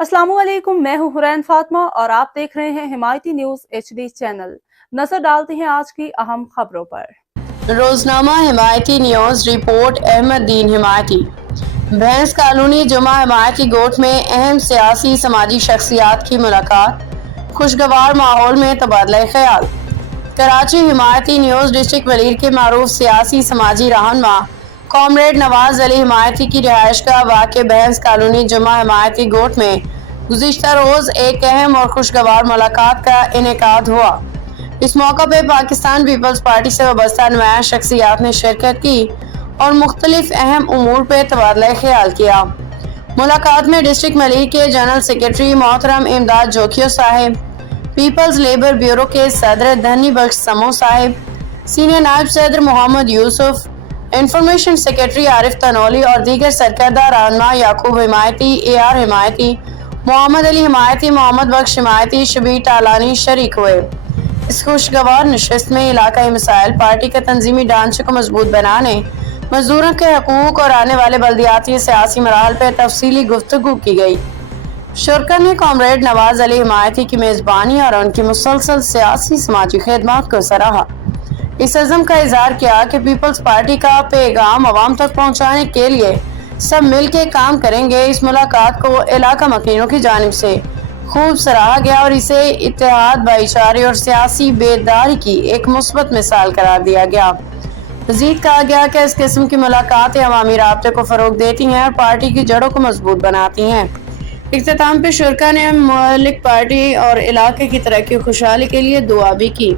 अस्सलाम वालेकुम, मैं हूं हुरैन फातिमा और आप देख रहे हैं हिमायती न्यूज HD चैनल। नजर डालते हैं आज की अहम खबरों पर। रोजनामा हिमायती न्यूज रिपोर्ट। अहमदुद्दीन हिमायती। भैंस कॉलोनी जुमा हिमायती गोट में अहम सियासी समाजी शख्सियात की मुलाकात, खुशगवार माहौल में तबादला ख्याल। कराची हिमायती न्यूज डिस्ट्रिक्ट वलीर के मारूफ सियासी समाजी रहनुमा कॉमरेड नवाज अली हिमायती की रिहाइशगाह वाक़ भैंस कॉलोनी जुमा हिमायती गोट में गुज़िश्ता रोज़ एक अहम और खुशगवार मुलाकात का इनेकाद हुआ। इस मौका पर पाकिस्तान पीपल्स पार्टी से वाबस्ता नुमाया शख्सियात ने शिरकत की और मुख्तलिफ अहम उमूर पर तबादला ख्याल किया। मुलाकात में डिस्ट्रिक्ट वलीर के जनरल सेक्रेटरी मोहतरम इमदाद Jokhio Sahib, peoples labour bureau के सदर धनी बख्श समो साहिब, सीनियर नायब सदर मोहम्मद यूसुफ, इंफॉर्मेशन सेक्रेटरी आरिफ तनोली और दीगर सरकर्दा रहनुमा याकूब हिमायती, AR हिमायती, मोहम्मद अली हिमायती, मोहम्मद बख्श हिमायती, शबीर टालानी शरीक हुए। इस खुशगवार नशस्त में इलाकाई मसाइल, पार्टी के तंजीमी ढांचे को मजबूत बनाने, मजदूरों के हकूक और आने वाले बल्दियाती सियासी मराहल पर तफसीली गुफ्तगू की गई। शुरका ने कॉमरेड नवाज अली हिमायती की मेज़बानी और उनकी मुसलसल सियासी समाजी खिदमत को सराहा। इस अज़म का इजहार किया कि पीपल्स पार्टी का पैगाम अवाम तक पहुँचाने के लिए सब मिल के काम करेंगे। इस मुलाकात को इलाका मकीनों की जानिब से खूब सराहा गया और इसे इत्तेहाद, भाईचारे और सियासी बेदारी की एक मुस्बत मिसाल करार दिया गया। मज़ीद कहा गया कि इस किस्म की मुलाकातें अवामी राब्ते को फ़रोग देती हैं और पार्टी की जड़ों को मजबूत बनाती हैं। इख्तिताम पे शुरका ने मुअल्लिक पार्टी और इलाके की तरक्की खुशहाली के लिए दुआ भी की।